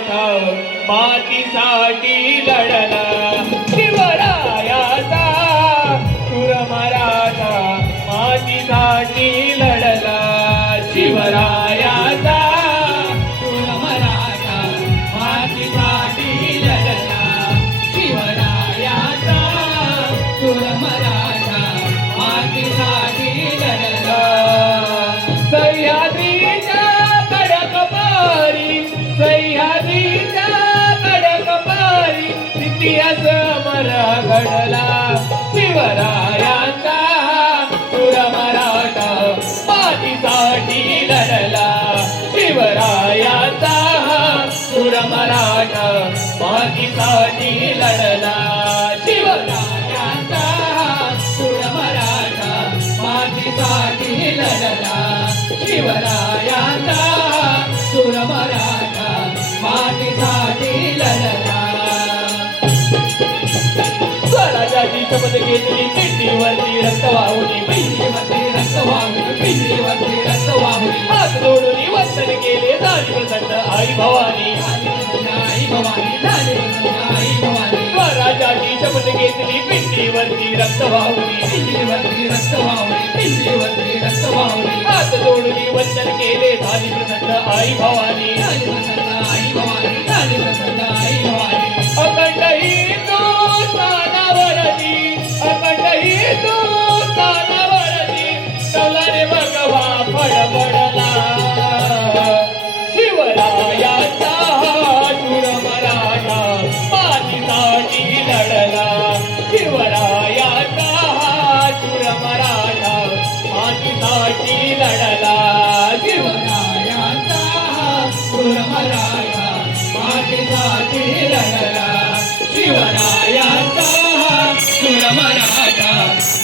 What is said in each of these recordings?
मराठा मातीसाठी लढला शिवरायाचा शूर मराठा मातीसाठी लढला शिवरायाचा शूर मराठा मातीसाठी लढला शिवरायाचा शूर मराठा मातीसाठी लढला सह्याद्रीच्या कडक पारी सह्याद्रीच्या कडक पारी इतिहास अमर घडला शिवरायाचा शूर मराठा मातीसाठी लढला शिवरायाचा शूर मराठा मातीसाठी लढला शिवरायाचा शूर मराठा मातीसाठी लढला शिवरायाचा शूर मराठा मातीसाठी लढला स्वराज्याची शपथ घेतली पिंडीवरती रक्त वाहुनी पिंडीवरती रक्त वाहुनी पिंडीवरती रक्त वाहुनी हात जोडून वंदन केले झाली प्रसन्न आई भवानी आई भवानी झाली प्रसन्न आई भवानी स्वराज्याची शपथ घेतली पिंडीवरती रक्त वाहुनी पिंडीवरती रक्त वाहुनी पिंडीवरती रक्त वाहुनी हात जोडून वंदन केले झाली प्रसन्न आई भवानी झाली प्रसन्न आई भवानी झाली प्रसन्न आई भवानी अखंड हिंदुस्थानावरती अखंड हिंदुस्थानावरती कौलाने भगवा फळ पडला शिवरायाचा शूर मराठा मातीसाठी लढला शिवरायाचा शूर मराठा मातीसाठी लढला शिवरायाचा शूर मराठा मातीसाठी लढला शिवरायाचा शूर मराठा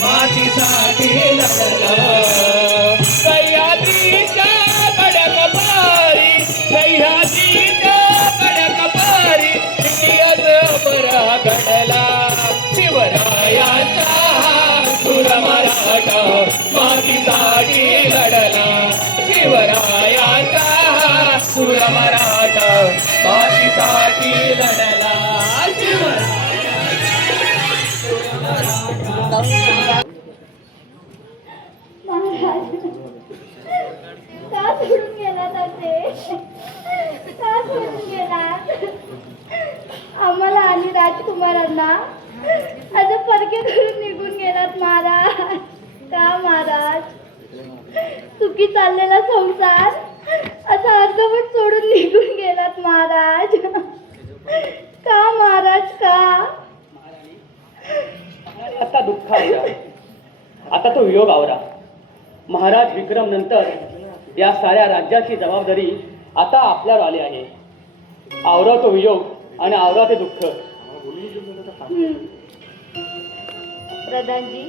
मातीसाठी लढला सह्याद्रीच्या कडक पारी सह्याद्रीच्या कडक पारी इतिहास अमर घडला शिवरायाचा शूर मराठा मातीसाठी लढला शिवरायाचा शूर मराठा मातीसाठी लढला का सोडून गेलात असे का सोडून गेलात आम्हाला आणि राजकुमारांना असं परके धरून निघून गेलात महाराज का महाराज चुकी चाललेला संसार असा अर्धवट सोडून निघून गेलात महाराज का महाराज का आता दुःख आवरा आता तो वियोग आवरा महाराज विक्रम नंतर या साऱ्या राज्याची जबाबदारी आता आपल्यावर आली आहे आवरा तो वियोग आणि आवरा ते दुःख प्रधानजी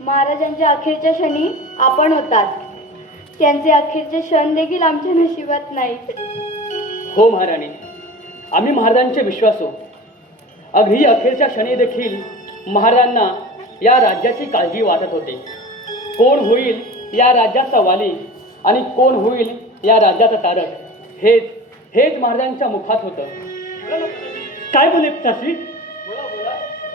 महाराजांच्या अखेरच्या क्षणी आपण होतात त्यांचे अखेरचे क्षण देखील आमच्या नशिबात नाहीत हो महाराणी आम्ही महाराजांचे विश्वासू अगदी अखेरच्या क्षणी देखील महाराजांना या राज्याची काळजी वाटत होते कोण होईल या राज्याचा वाली आणि कोण होईल या राज्याचा तारक हेच महाराजांच्या मुखात होतं काय बोले पिताश्री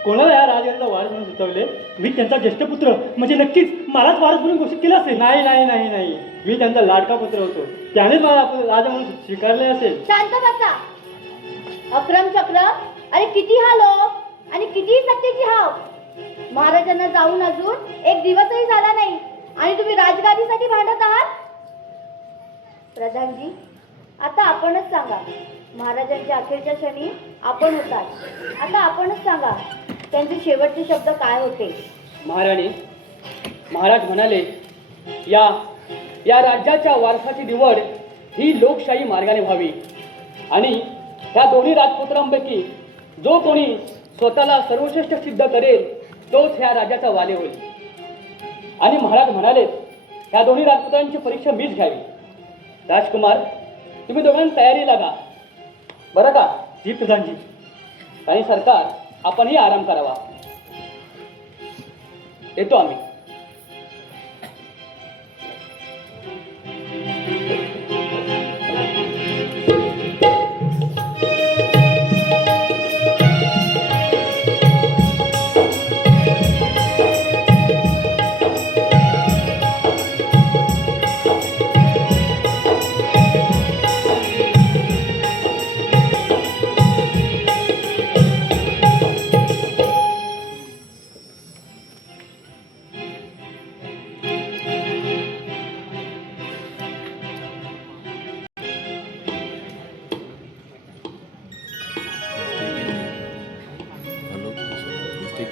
कोणाला या राजाला वारस म्हणून सुचवले मी त्यांचा ज्येष्ठ पुत्र म्हणजे नक्कीच मलाच वारस म्हणून घोषित केला असेल नाही नाही नाही नाही मी त्यांचा लाडका पुत्र होतो त्यानेच मला राजा म्हणून स्वीकारले असेल शांत बसा अक्रम चक्र अरे किती हा लोक आणि किती सत्तेची हाव महाराजांना जाऊन अजून एक दिवसही झाला नाही आणि तुम्ही राजगादीसाठी भांडत आहात प्रधानजी आता आपणच सांगा महाराजांच्या अखेरच्या क्षणी आपण होतात आता आपणच सांगा त्यांचे शेवटचे शब्द काय होते महाराणी महाराज म्हणाले या राज्याच्या वारसाची निवड ही लोकशाही मार्गाने व्हावी आणि ह्या दोन्ही राजपुत्रांपैकी जो कोणी स्वतःला सर्वश्रेष्ठ सिद्ध करेल तोच ह्या राज्याचा वाले होईल आणि महाराज म्हणाले ह्या दोन्ही राजपुत्रांची परीक्षा मीच घ्यावी राजकुमार तुम्ही दोघांनी तयारी लागा बरं का जी प्रधानजी आणि सरकार आपणही आराम करावा येतो आम्ही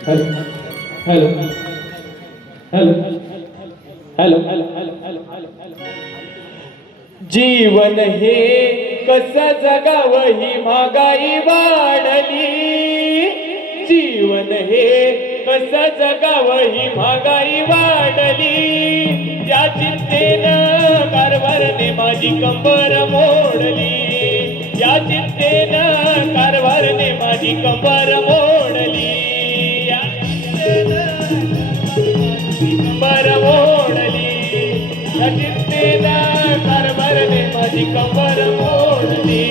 hello hello hello hello hello जीवन हे कसं जगावं ही महागाई वाढली जीवन हे कसं जगावं ही महागाई वाढली त्या चिंतेनं कारभारने माझी कंबर मोडली या चिंतेनं कारभारने माझी कंबर मोडली या चिंतेनं कंबर मोडली या चिंतेनं कारभारने माझी कंबर मोडली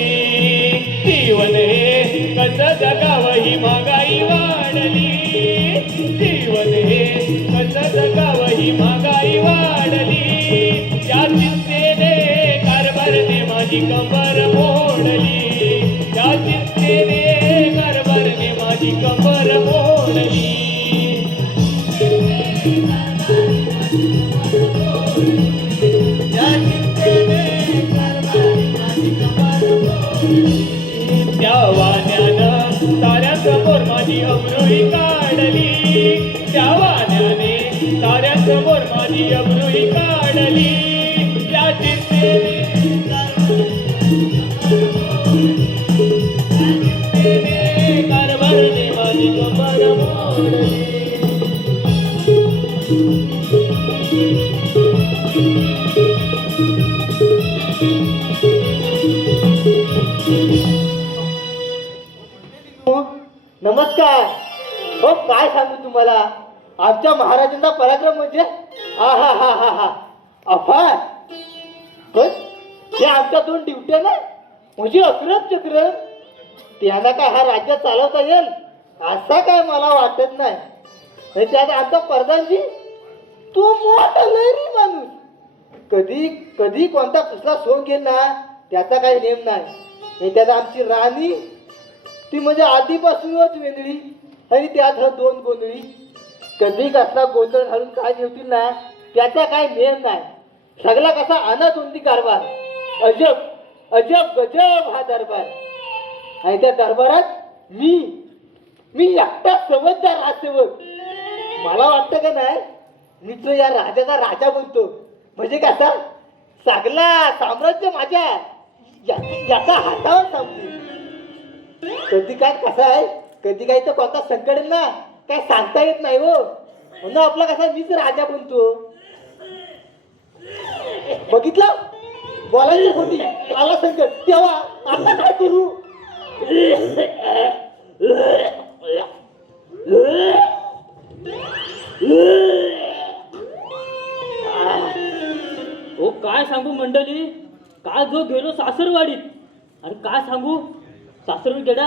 जीवन हे कसं जगावं ही महागाई वाढली जीवन हे कसं जगावं ही महागाई वाढली या चिंतेने कारभारने माझी कंबर मोडली या चिंतेने कारभारने माझी कंबर मोडली या चिंतेने कारभारने माझी कंबर मोडली त्या वाण्यानं साऱ्यांसमोर माझी अब्रुई काढली त्या वाण्याने साऱ्यांसमोर माझी अब्रुई काढली या चिंतेने कारभारने माझी कंबर मोडली नमस्कार. हो काय सांगू तुम्हाला आमच्या महाराजांचा पराक्रम म्हणजे हा हा हा हा हा अफाट. पण हे आमच्या 2 ड्युट्या ना म्हणजे अक्रम चक्र त्यांना काय हा राज्य चालवता येईल असा काय मला वाटत नाही. आणि त्यात आमचा प्रधानजी तो मोठा लहरी माणूस कधी कधी कोणता कसला सोंग घेईल ना त्याचा काही नेम नाही. आणि त्यात आमची राणी ती म्हणजे आधीपासूनच वेगळी आणि त्यात 2 गोंधळी कधी कसला गोंधळ घालून काय ठेवतील ना त्याचा काय नेम नाही. सगळा कसा अनातोंदी कारभार अजब अजब गजब हा दरबार. आणि त्या दरबारात मी एकटा समजदार राजसेवक. मला वाटतं का नाही मी तो या राजाचा राजा बनतो म्हणजे कसा सगळा साम्राज्य माझ्या याचा हातावर सांगतो. कधी काय कसं आहे कधी काही तर कोणता संकट ना काय सांगता येत नाही हो म्हणून आपला कसा मीच राजा बनतो. बघितलं बोलायची होती आला संकट तेव्हा आता काय करू. हो काय सांगू मंडळी काल जो गेलो सासरवाडीत अरे काय सांगू सासरवाडी गेला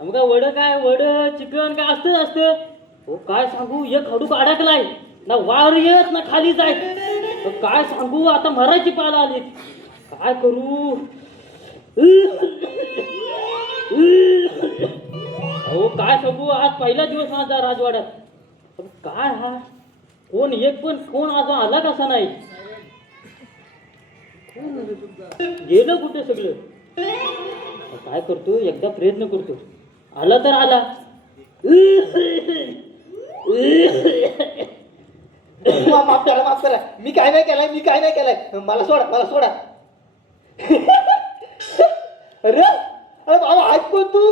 आमका वड काय वड चिकन काय असतं हो काय सांगू एक हडूक अडकलाय ना वार येत ना खाली जाय काय सांगू आता मरायची पाला आली काय करू. हो काय सांगू आज पहिला दिवस माझा राजवाड्यात काय हा कोण एक पण कोण आज आला कसा नाही गेलं कुठे सगळं. काय करतो एकदा प्रयत्न करतो आला तर आला. माफ करा मी काय नाही केलाय मला सोडा. अरे अरे बाबा ऐकतो तू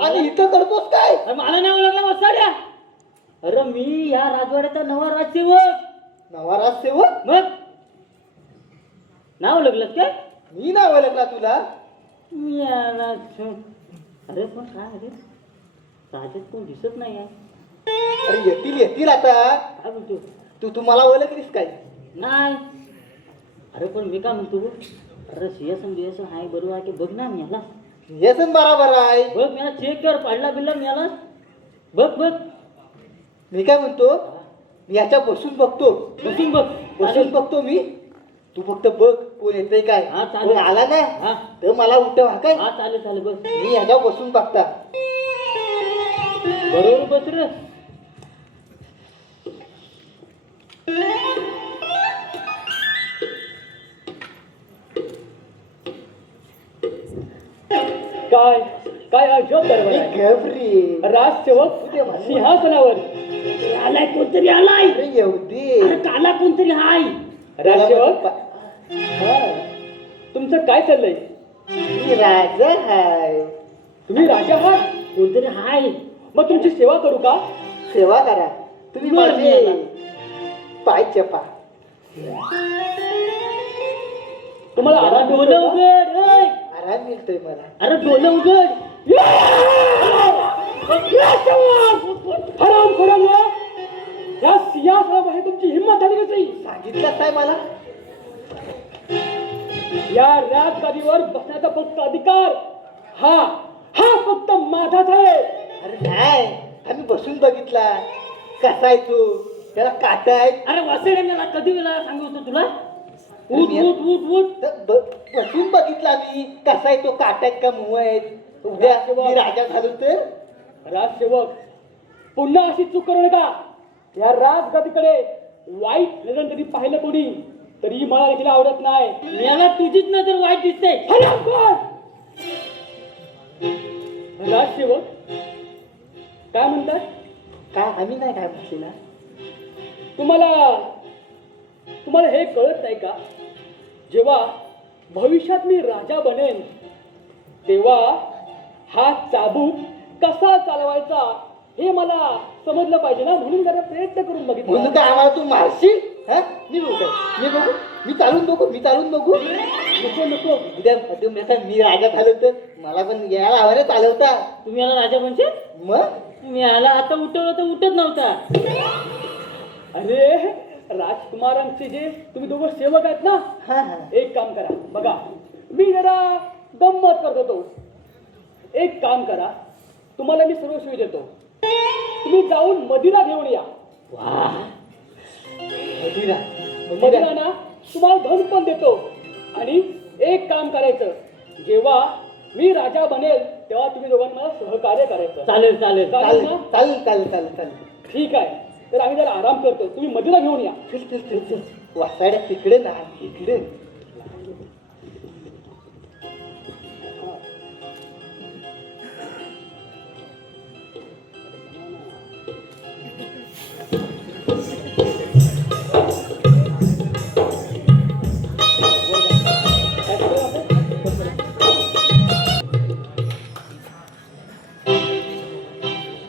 आणि इथं करतोस काय. अरे मला नाही ओळखला वसाड्या. अरे मी या राजवाड्याचा नवा राजसेवक. नवा राजसेवक मग नाव ओळखलंस काय. मी नाव ओळखला तुला. मी आला अरे पण काय अरे राजात कोण दिसत नाही आहे. अरे येतील आता. काय म्हणतो तू मला ओळखलीस काय नाही. अरे पण मी काय म्हणतो अरे सियासन बियासन आहे बरोबर आहे की बघ ना मला. येसन बरोबर आहे बघ मला चेक कर पाडला बिल्ला मिळाला बघ. मी काय म्हणतो मी याच्या बसून बघतो बघ मी. तू फक्त बघ कोण येतंय काय. हा, चालेल. कोण आला ना हा. तर मला उठव हा काय. हा चालेल बस मी याच्यावर बसून बघता. बरोबर बस रे. काय काय अजब दरबार आहे. घबरी राजसेवक सिंहासनावर आलाय कोणतरी आलाय अरे येऊ दे. अरे काला कोणतरी हाय राजसेवक हा, तुमचं काय चाललंय मी राजा हाय. तुम्ही राजा आहात कोणतरी हाय मग तुमची सेवा करू का सेवा करा तुम्ही बरं, माझे बरं. पाय चपा. तुम्हाला आराम डोलं मिळतो का? उघड ओय. आराम मिळतोय मला. अरे डोलं उघड हराम खरं या सिंहासनामध्ये तुमची हिंमत झाली कशी सांगितलं काय मला. या राजगादीवर बसण्याचा फक्त अधिकार हा हा फक्त माझाच आहे अरे नाही आम्ही बसून बघितला कसा आहे तू त्याला काटा आहेत. अरे वासडे मला कधी वेळा सांगतो तुला उठ उठ उठ उठ तर बसून बघितला मी कसा आहे तो काटा आहेत का मुव आहेत. उद्या मी राजा झालो तर राजसेवक पुन्हा अशी चूक करू नका या राजगादीकडे वाईट नजर जरी पाहिलं कोणी तरी मला देखील आवडत नाही मला तुझीच नजर वाईट दिसते हरामखोर! राजसेवक काय म्हणतात काय आम्ही नाही काय म्हटलेला. तुम्हाला हे कळत नाही का जेव्हा भविष्यात मी राजा बनेन तेव्हा हा चाबूक कसा चालवायचा हे मला समजलं पाहिजे ना म्हणून जरा प्रयत्न करून म्हणून बघितलं काय आम्हाला तू मारशील. हा मी बघू मी चालून बघू नको नको उद्या मी राजा झालो तर मला पण यायला हवं ना चालवता. तुम्ही याला राजा म्हणजे मग तुम्ही याला आता उठवलं तर उठत नव्हता अरे राजकुमारांचे जे तुम्ही दोघं सेवक आहेत ना हा हा एक काम करा बघा मी जरा गंमत करत होतो एक काम करा तुम्हाला मी सर्व सोयी देतो तुम्ही जाऊन मदिरा घेऊन या मदिरा मदिरा ना तुम्हाला धन पण देतो आणि एक काम करायचं जेव्हा मी राजा बनेल तेव्हा तुम्ही दोघांनी मला सहकार्य करायचं चालेल चालेल चालेल ना चालेल ठीक आहे तर आम्ही जरा आराम करतो तुम्ही मदिरा घेऊन या चल वासाड्या तिकडे ना इकडे.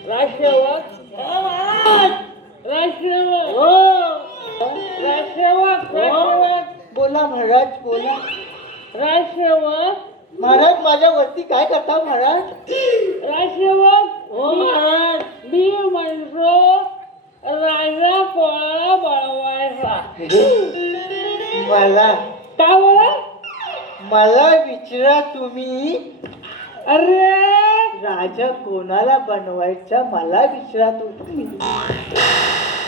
राजसेवक राजसेवक राजसेवक बोला महाराज बोला. राजसेवक महाराज माझ्यावरती काय करता महाराज. राजसेवक हो महाराज मी म्हणतो राजा कोणाला बनवायचा मला काय बोला मला विचारा तुम्ही अरे राजा कोणाला बनवायचा मला विचारा तुम्ही.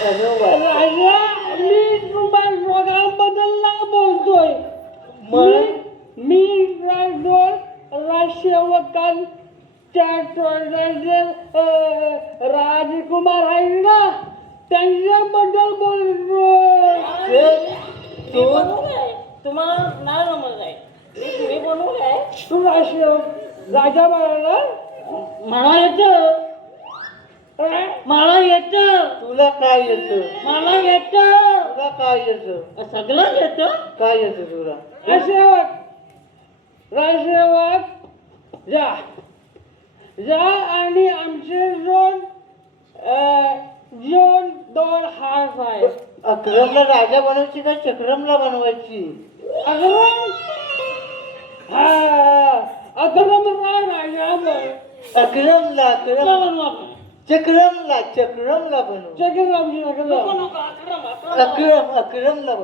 अरे वा. राजा मी तुम्हाला दोघांबद्दल नाही बोलतोय मग मी राजसेवकांच्या तोंडाचे राजकुमार आहे ना त्यांच्याबद्दल बोलतोय तुम्हाला नाही जमत आहे तुम्ही बनवलं आहे तू राजा बाळाला मला येतं मला येतं तुला काय येतं मला येतं तुला काय येतं सगळं येतं काय येतं तुला. राजसेवक जा आणि आमचे दोन हात आहे अक्रमला राजा बनवायची का चक्रमला बनवायची. अक्रम राजा बन अक्रमला चक्रमला बनव. चक्रम अक्रमला बनव.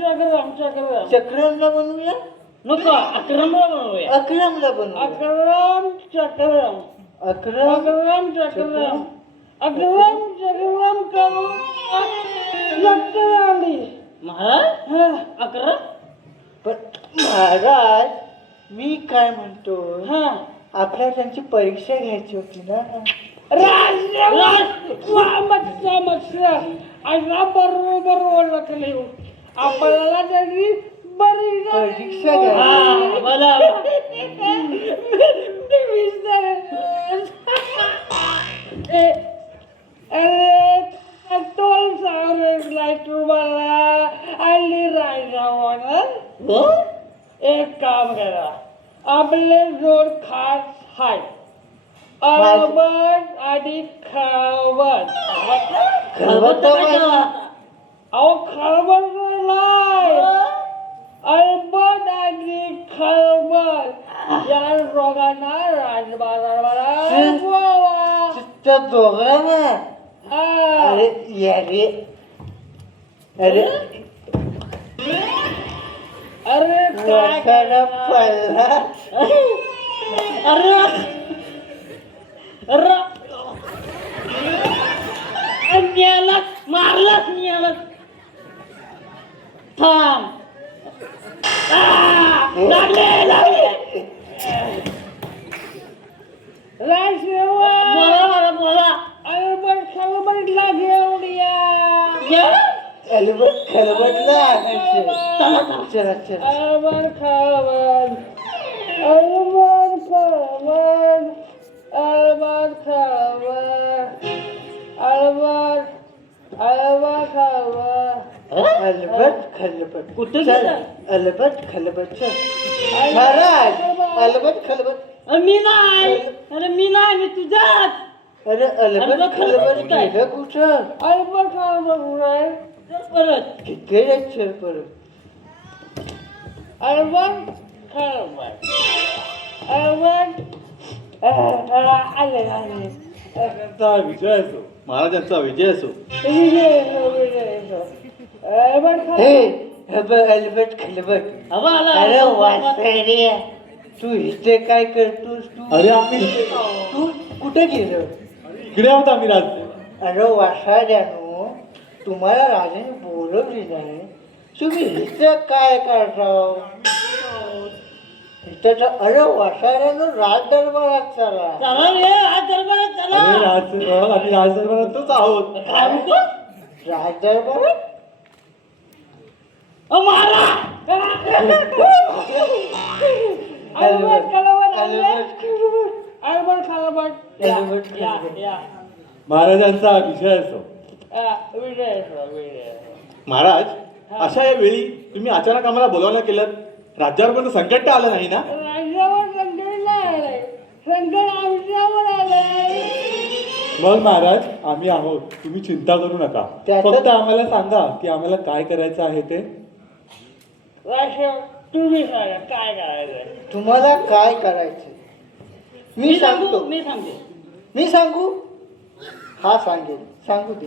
चक्रम चक्रमला बनवूया. नको अक्रमला बनवूया अक्रमला बनव. अक्रम चक्रम अक्रम अक्रम चक्रम अक्रम चक्रम करून आली महाराज अक्रम पण महाराज मी काय म्हणतो हा आपल्याला त्यांची परीक्षा घ्यायची होती ना. अशा बरोबर ओळखले आपल्याला त्यांनी परीक्षा घ्यायची. मला अरे तुम्हाला आणि राजावर एक काम करा आपले जोड खास हाय अलबट आणि खळबट अहो खळबट नाही अलबट आणि खळबट या रोगांना राजबाजारवाला त्या दोघांना अरे यारे अरे अरे काय वासाला पडला अरे अरे अन्यालाच मारलाच अन्यालाच थांब लागले लागले बोला बोला अरे खलबट लागेल अलबट खलबटला चला चला अलबट खलबट अलबट खलबट अलबट खलबट अलबट अलबट खलबट अलबट खलबट कुठं चल गेला? अलबट खलबट चल महाराज अलबट खलबट मी नाही अरे मी नाही मी तुझ्यात अरे अलबट खलबट गेलं कुठं अलबट खलबट परत किती चल परत अलबट खलबट अलबट आले आले त्यांचा विजय असो महाराजांचा विजय असो हे अलबट खलबट अरे वासरे तू इथे काय करतोस तू अरे आम्ही तू कुठे गेलो इकडे आहोत आम्ही राज अरे वासाड्यानो तुम्हाला राजाने बोलवली नाही तुम्ही इथं काय करताव इथं अरे वासाड्यानो राज दरबारात चला चला रे आज दरबारात चला अरे राज आम्ही राज दरबारातच आहोत राज दरबारात मारा अलबट खलबट अलबट खलबट अलबट या खलबट. या महाराजांचा विजय असो विजय महाराज अशा या वेळी तुम्ही अचानक आम्हाला बोलावणं केलं राज्यावर पण संकट तर आलं नाही ना राज्यावर संकट नाही आलंय संकट आमच्यावर आलंय मग महाराज आम्ही आहोत तुम्ही चिंता करू नका त्याचं- फक्त आम्हाला सांगा की आम्हाला काय करायचं आहे ते राष्ट्र तुम्ही सांगा काय करायचंय तुम्हाला काय करायचं मी सांगतो मी सांगते मी सांगू हा सांगेल सांगू दे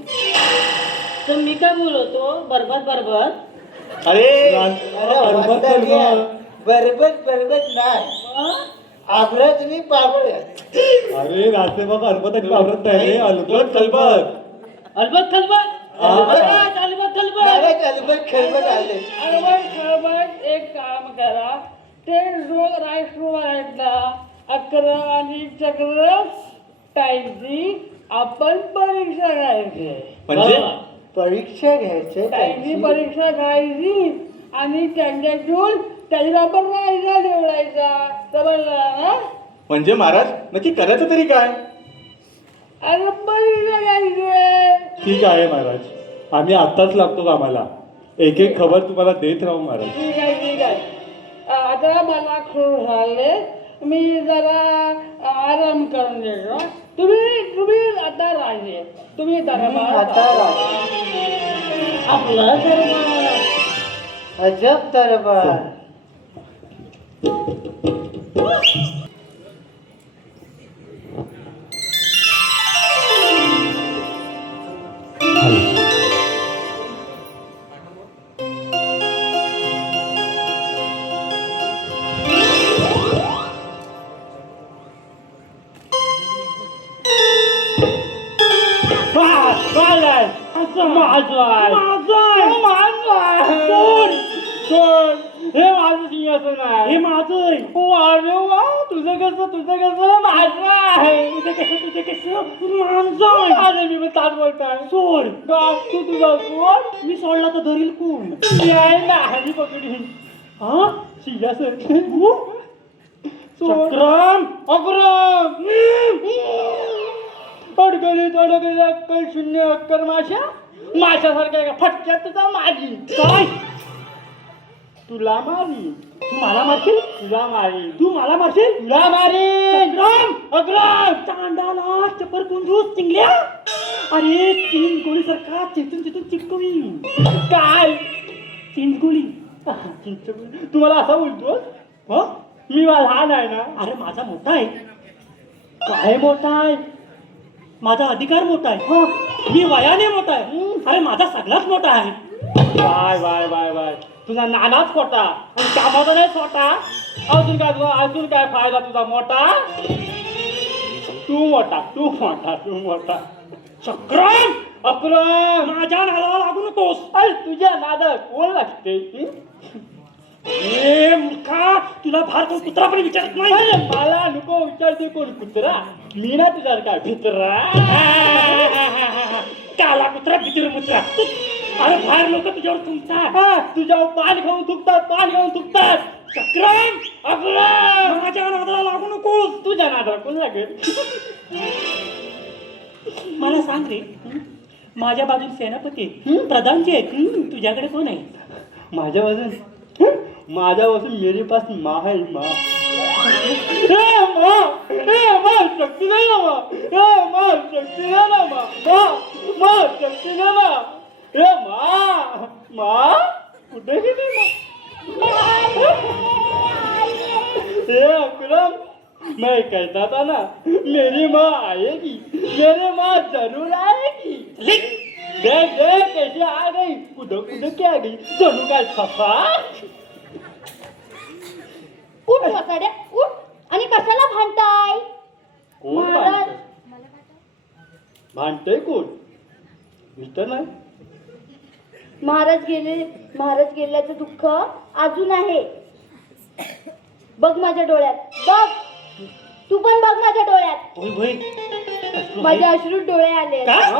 तर मी काय बोलतो बरबत बरबत अरे अरे वासड्या, बरबत बरबत नाही आभरत मी पापड अरे राजे बाबा अलबत आवरत नाही अलबत कलबत अलबत खलबत अलबत- अलबत खलबत महाराज अलबत खलबत आले अलबत खलबत एक काम करा ते रोग राष्ट्रवादीतला अकरा आणि चक्र टाईमची आपण परीक्षा घ्यायची म्हणजे परीक्षा घ्यायचे टाईमची परीक्षा घ्यायची आणि त्यांच्यातून त्याला आपण राहायचा निवडायचा समजला ना म्हणजे महाराज नक्की करायचं तरी काय अरे परीक्षा घ्यायची ठीक आहे महाराज आम्ही आत्ताच लागतो कामाला एक एक खबर तुम्हाला देत राहू महाराज ठीक आहे ठीक आहे आता मला खूप झाले मी जरा आराम करून देतो तुम्ही आता राजे तुम्ही दरबार आता राजा. आपला दरबार अजब दरबार हे माझं सिंहासन आहे हे माझं अरे वा तुझं कसं माझं आहे तुझं कसं माझं अरे मी ताट बोलताय सोड का तू तुझा सोड मी सोडला तर धरील कोण नाही पकडी हा सिंहासन अक्रम अडगळीत अक्कल शून्य अक्कर माशा माझ्यासारख्या एका फटक्यात तुझा मारी. काय तुला मारी. तू मला मारशील? तुला मारी. तू मला मारशील? तुला मारी. संग्राम! अग्राम. चांडाला चपर कुंजूस चिंगल्या. अरे चिंचगोळीसारखा चिंतून चिपकवी. काय चिंचगोळी. तू मला असा बोलतोस? हो? मी लहान आहे ना. अरे माझा मोठा आहे. काय मोठा आहे. माझा अधिकार मोठा आहे. हो, मी वयाने मोठा आहे. अरे माझा सगळाच मोठा आहे. Bye bye bye bye. तुझा नानाच खोटा आणि कामाचा नाही छोटा. अजून काय फायदा तुझा मोठा. तू मोठा तू मोठा तू मोठा. संग्राम! अक्रम. माझ्या नादाला लागू नकोस. अरे तुझ्या नादात कोण लागते. ए मूर्खा, तुला फार कोण कुत्रा पण विचारत नाही. अरे मला नको विचारते कोण कुत्रा. मी ना तुझ्या काय भित्रा. काला कुत्रा भितर मुत्रा. अरे बाहेर लोक तुझ्यावर तुमचा तुझ्यावर पान खाऊन थुकतात. पान खाऊन थुकतात. संग्राम! अक्रम. माझ्या नादाला लागू नकोस. तुझ्या नादाला कोण लागेल. मला सांग रे, माझ्या बाजून सेनापती आहेत, प्रधानजी आहेत, तुझ्याकडे कोण आहे? माझ्या बाजून मेरे पास माँ है माँ. माँ शक्ति नाही ना माँ शक्ति नाही ना माँ शक्ति नाही ना. माँ कुठे गेली माँ. अकरम मैं कहता था ना मेरी माँ आएगी. मेरी माँ जरूर आएगी. देख देख कैसे आ गई. उधर के आ गई. दोनों का सफा. उठ मसाड्या उठ. आणि कशाला भांडताय? कोण महाराज. भांडतय कोण. मी तर नाही. महाराज गेल्याचं दुःख अजून आहे. बघ माझ्या डोळ्यात. बघ तू पण बघ माझ्या डोळ्यात. होय होय. माझे अश्रू डोळे आले. काय?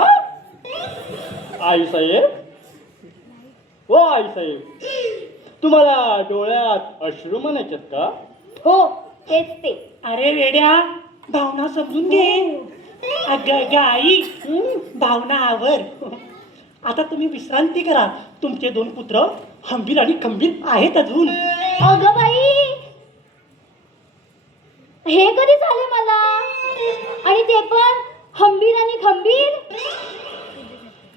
आई साहेब ओ आई साहेब तुम्हाला डोळ्यात अश्रू म्हणायचे का. हो तेच ते. अरे वेड्या, भावना समजून घे. अगं आई, भावना आवर. आता तुम्ही विश्रांती करा. तुमचे 2 पुत्र हंबीर आणि खंबीर आहेत अजून. अगं बाई, हे कधी झाले मला. आणि ते पण हंबीर आणि खंबीर.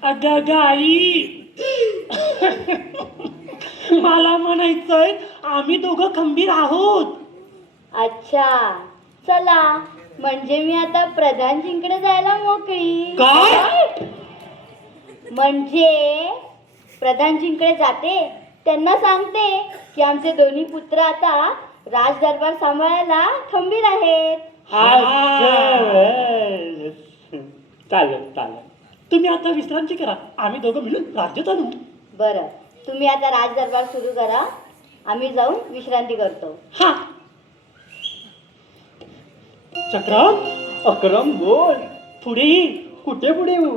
अगं आई, मला म्हणायचंय आम्ही दोघं खंबीर आहोत. अच्छा चला, म्हणजे मी आता प्रधानजींकडे जायला मोकळी. काय? म्हणजे प्रधानजींकडे जाते, त्यांना सांगते की आमचे दोन्ही पुत्र आता राजदरबार सांभाळायला खंबीर आहेत. चालेल. तुम्ही आता विश्रांती करा. आम्ही दोघं मिळून राज्य चालू. बरं, तुम्ही आता राजदरबार सुरू करा. आम्ही जाऊन विश्रांती करतो. हा. चक्रम, अक्रम बोल. पुढे ये. कुठे पुढे येऊ.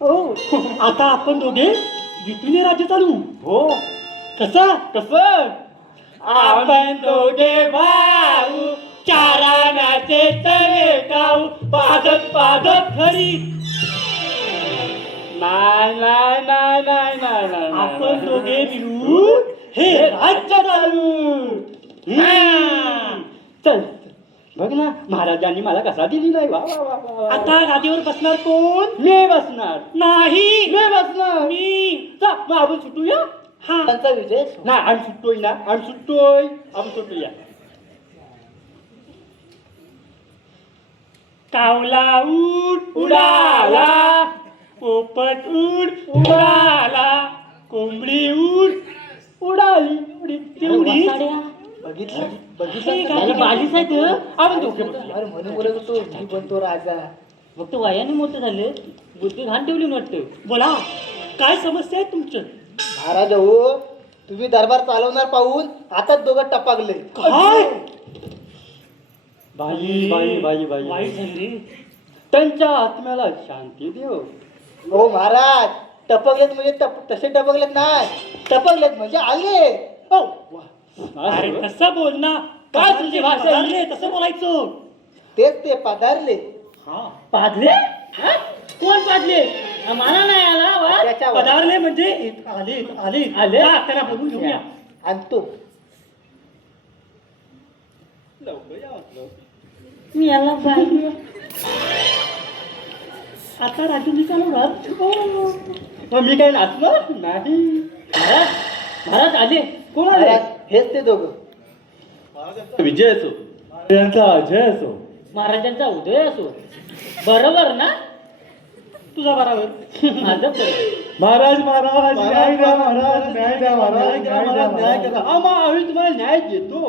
हो, आता आपण दोघे युतीने राज्य चालू. हो कसं. आपण दोघे भाऊ, चारानाचे तवे खाऊ, पादत खरी. नाही. आपण दोघे मिळून हे राज्य चालू. चल बघ ना, महाराजांनी मला कसा दिली नाही. वा वा वा वा. आता गादीवर बसणार कोण? मी बसणार. नाही, मी बसणार. मी. चा मग आपण सुटूया. हा. त्यांचा विजय नाही. आम्ही सुटूया. कावला उडाला, पोपट उडाला, कोंबडी उडाली. तेवढी बालीच आहे ते. आपण दोघे अरे म्हणून बोलत होतो मी बनतो राजा. फक्त वयाने मोठं झालं, बुद्धी घाण ठेवली वाटतं. बोला, काय समस्या आहे तुमचं? महाराज हो, तुम्ही दरबार चालवणार पाहून हातात दोघं टपाकले. काय? बाई वाईट झालं रे. त्यांच्या आत्म्याला शांती देव. हो महाराज, टपकलेत म्हणजे तसे टपकलेत नाही, टपकलेत म्हणजे आले. हो वा. अरे तसं बोल ना. काय तुझी भाषा ही? तसं बोलायचं. तेच ते पधारले. हा. पादले कोण पाजले मला नाही आला वाद त्याच्यावर. पदारले म्हणजे आले आले आले त्याला बघून घेऊया आणतो. लवकर या म्हटलं. मी याला पाहिजे आता राजूनी चालवणार मग मी काय नाचणार नाही महाराज महाराज आले कोण आले महाराज, हेच ते दोघं. विजय असो त्यांचा अजय असो महाराजांचा उदय असो बरोबर ना तुझा बरोबर माझं बरोबर महाराज महाराज न्याय द्या महाराज न्याय द्या महाराज न्याय करा हा मग आम्ही तुम्हाला न्याय देतो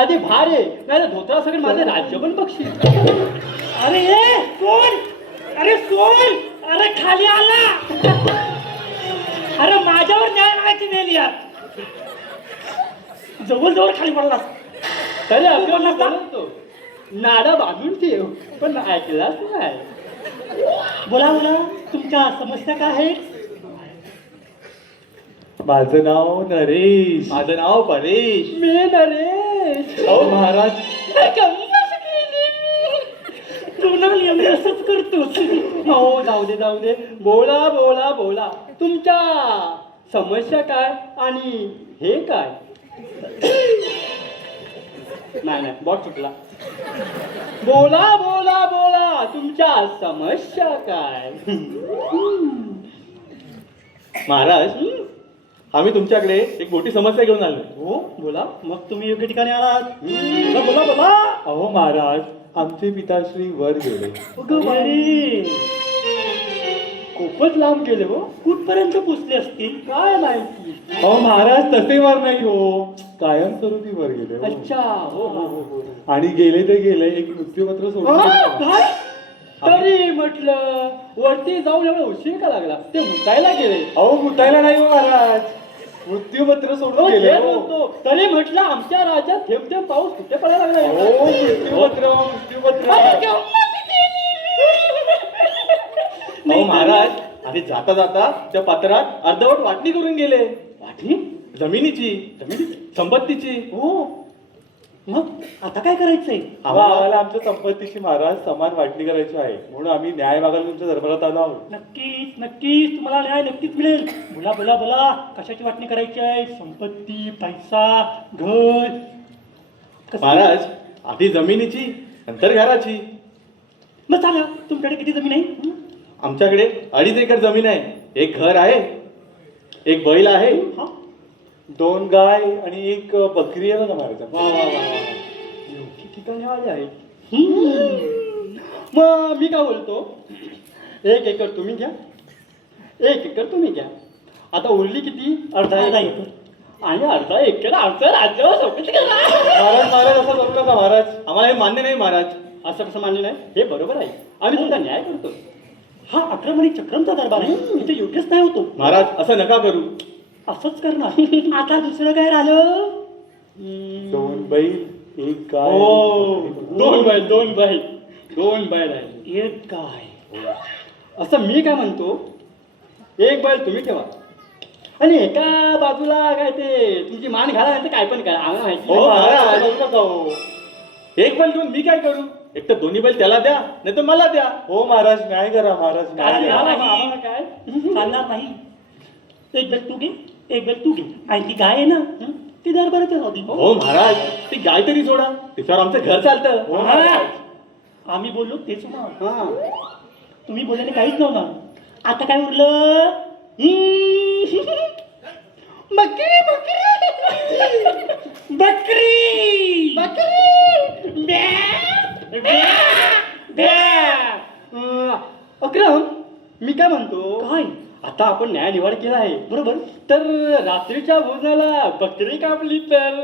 आधी भार आहे नाही धोत्रा सगळं माझं राज्य पण बक्षीस अरे ये कोण अरे कोण अरे खाली आला अरे माझ्यावर न्याय मागायची वेळ यार जवळ खाली पडला तरी आपल्याला बोलतो नाडा बांधून ठेव पण ऐकलाच नाही बोला बोला तुमच्या समस्या काय आहेत माझं नाव नरेश माझं नाव परेश मी नरेश अहो महाराज तू असंच करतोस हो जाऊ दे बोला बोला बोला तुमच्या समस्या काय आणि हे काय नाही बॉट चुकला बोला बोला बोला तुमच्या समस्या काय महाराज आम्ही तुमच्याकडे एक मोठी समस्या घेऊन आलो. हो बोला मग तुम्ही योग्य ठिकाणी आलात बोला बोला अहो महाराज आमचे पिताश्री वर गेले. खूपच लांब गेले हो कुठपर्यंत पोचले असतील काय माहिती अहो महाराज तसे वर नाही हो कायमस्वरूपी वर गेले हो. अच्छा हो हो हो हो आणि गेले ते गेले एक मृत्यूपत्र सोडून हा, गेले. काय? तरी म्हटलं वरती जाऊन एवढा उशीर का लागला ते मुतायला गेले अहो मुतायला नाही हो महाराज मृत्यूपत्र हो, सोडून गेले ते हो. म्हणतो. तरी म्हटलं आमच्या राज्यात थेंब थेंब पाऊस कुठे पडायला लागला अहो मृत्यूपत्र अहो महाराज आणि जाता जाता त्या पत्रात अर्धवट वाटणी करून गेले. वाटणी जमिनीची संपत्तीची. हो मग आता काय करायचंय आम्हाला आमच्या संपत्तीची महाराज समान वाटणी करायची आहे म्हणून आम्ही न्याय मागायला तुमच्या दरबारात आलो आहोत. नक्कीच तुम्हाला न्याय नक्कीच मिळेल बोला बोला बोला कशाची वाटणी करायची आहे संपत्ती पैसा घर कसं? महाराज आधी जमिनीची नंतर घराची. मग सांगा तुमच्याकडे किती जमीन आहे आमच्याकडे 2.5 एकर जमीन आहे. एक घर आहे एक बैल आहे हा 2 गाय आणि एक बकरी आहे ना महाराज. वा वा वा वा योग्य ठिकाणी आले आहे मग मी काय बोलतो 1 एकर तुम्ही घ्या 1 एकर तुम्ही घ्या आता उरली किती अर्धा एकर आणि अर्धा एकर आमचं राज्यावर सोबत महाराज महाराज असं जमलं का महाराज आम्हाला हे मान्य नाही महाराज. असं कसं मान्य नाही हे बरोबर आहे आम्ही तुमचा न्याय करतो हा अक्रमणी चक्रमचा दरबार आहे इथे योग्यच नाही होतो महाराज असं नका करू. असंच करणार आता दुसरं काय राहिलं 2 बैल एक गाय हो 2 बैल आहे एक गाय असं मी काय म्हणतो 1 बैल तुम्ही ठेवा आणि एका बाजूला काय ते तुमची मान घाला नाही तर काय पण करा आम्हाला माहिती हो महाराज आहे. असं नका हो. एक बैल घेऊन मी काय करू एक तर दोन्ही बैल त्याला द्या नाही तर मला द्या. हो महाराज न्याय करा महाराज न्याय चालणार करा. नाही. आम्हाला काय चालणार नाही 1 बैल तू घे 1 बैल तू घे आणि ती गाय आहे ना ती दरबाराच्या होती हो महाराज ती गाय तरी सोडा त्याच्यावर आमचं घर चालतं. हो महाराज. आम्ही बोललो तेच होणार हा तुम्ही बोलल्याने काहीच नव्हणार आता काय उरलं बकरी बकरी बकरी अक्रम मी काय म्हणतो काय आता आपण न्याय निवाड केला आहे बरोबर तर रात्रीच्या भोजनाला बकरी कापली तर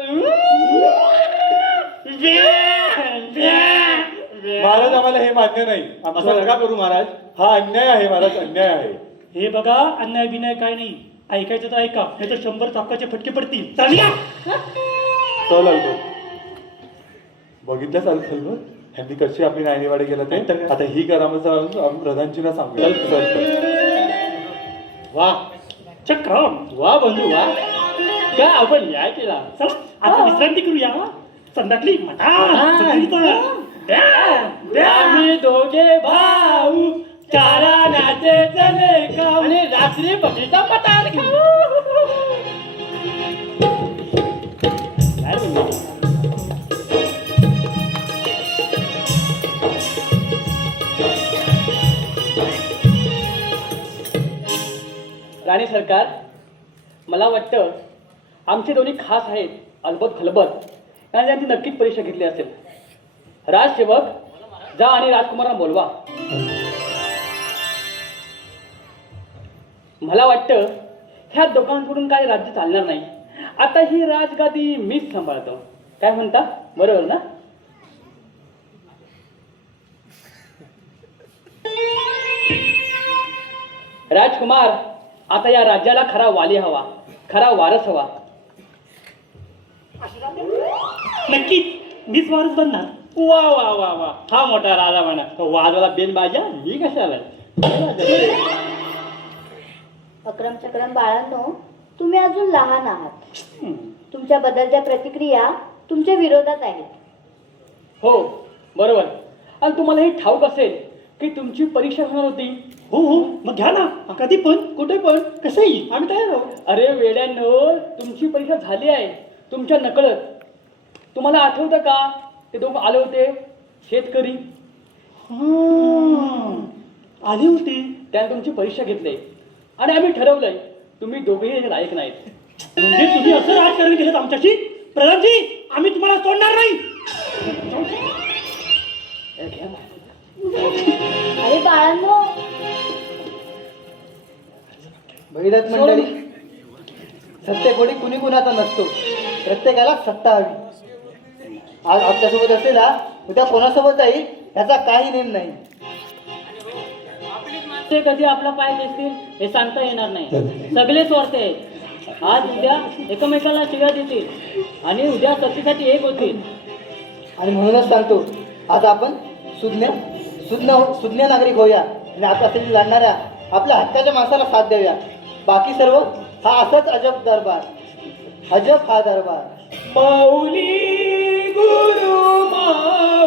महाराज आम्हाला हे मान्य नाही. असं नका करू महाराज हा अन्याय आहे महाराज अन्याय आहे. हे बघा अन्याय बिन्याय काय नाही ऐकायचं तर ऐका नाही तर 100 चाकाचे फटके पडतील चालल्या चल अलगो बघितलं चाल सलगर ह्यांनी कशी आपली न्यायनिवाडे केला ते आता ही करामत आम्ही प्रधानजीला सांगू. वा चक्रम वा बंधू वा काय आपण न्याय केला चला आता विश्रांती करूया संध्याकाळी आम्ही दोघे भाऊ चारा नाचे चले खाऊ आणि रात्री बकरीचा पतार खाऊ. काय बोललो? राणी सरकार, मला वाटतं आमचे दोन्ही खास आहेत अलबत खलबत आणि त्यांची नक्कीच परीक्षा घेतली असेल. राजसेवक, जा आणि राजकुमारांना बोलवा. मला वाटतं ह्या दोघांकडून काय राज्य चालणार नाही. आता ही राजगादी मीच सांभाळतो. काय म्हणता, बरोबर ना? राजकुमार, आता या राज्याला खरा वाली हवा, खरा वारस हवा. नक्कीच मीच वारस बनणार. वा वा वा वा, हा मोठा राजा म्हणा. वाजवाला बेन बाजा मी कशाला. अक्रम चक्रम बाळांनो, तुम्ही अजून लहान आहात. तुमच्या बदलत्या प्रतिक्रिया तुमच्या विरोधात आहेत. हो, बरोबर. आणि तुम्हाला हे ठाऊक असेल की तुमची परीक्षा होणार होती. हो हो, मग घ्या ना. कधी पण कुठे पण कसंही आम्ही तयार आहोत. अरे वेड्यांनो, तुमची परीक्षा झाली आहे तुमच्या नकळत. तुम्हाला आठवतं का ते दोघं आले होते शेतकरी? आली होती. त्याने तुमची परीक्षा घेतली आणि आम्ही ठरवलंय तुम्ही दोघेही लायक नाहीत. म्हणजे तुम्ही असं राजकारण केलं आमच्याशी? प्रधानजी, आम्ही तुम्हाला सोडणार नाही. अरे बाळांनो, भगीरथ मंडळी, सत्य कोणी कुणी कुणाचा नसतो. प्रत्येकाला सत्ता हवी. आज आपल्यासोबत असलेला उद्या कोणासोबत जाईल याचा काही नेम नाही. ते कधी आपला पाय दिसतील हे सांगता येणार नाही. सगळे स्वार्थ आहेत. आज उद्या एकमेकाला शिव्या देतील आणि उद्या सत्तेसाठी एक होतील. आणि म्हणूनच सांगतो, आज आपण सुज्ञ नागरिक होऊया आणि आपल्यासाठी लढणाऱ्या आपल्या हक्काच्या माणसाला साथ देऊया. बाकी सर्व हा असंच अजब दरबार, अजब हा दरबार. माऊली गुरु मा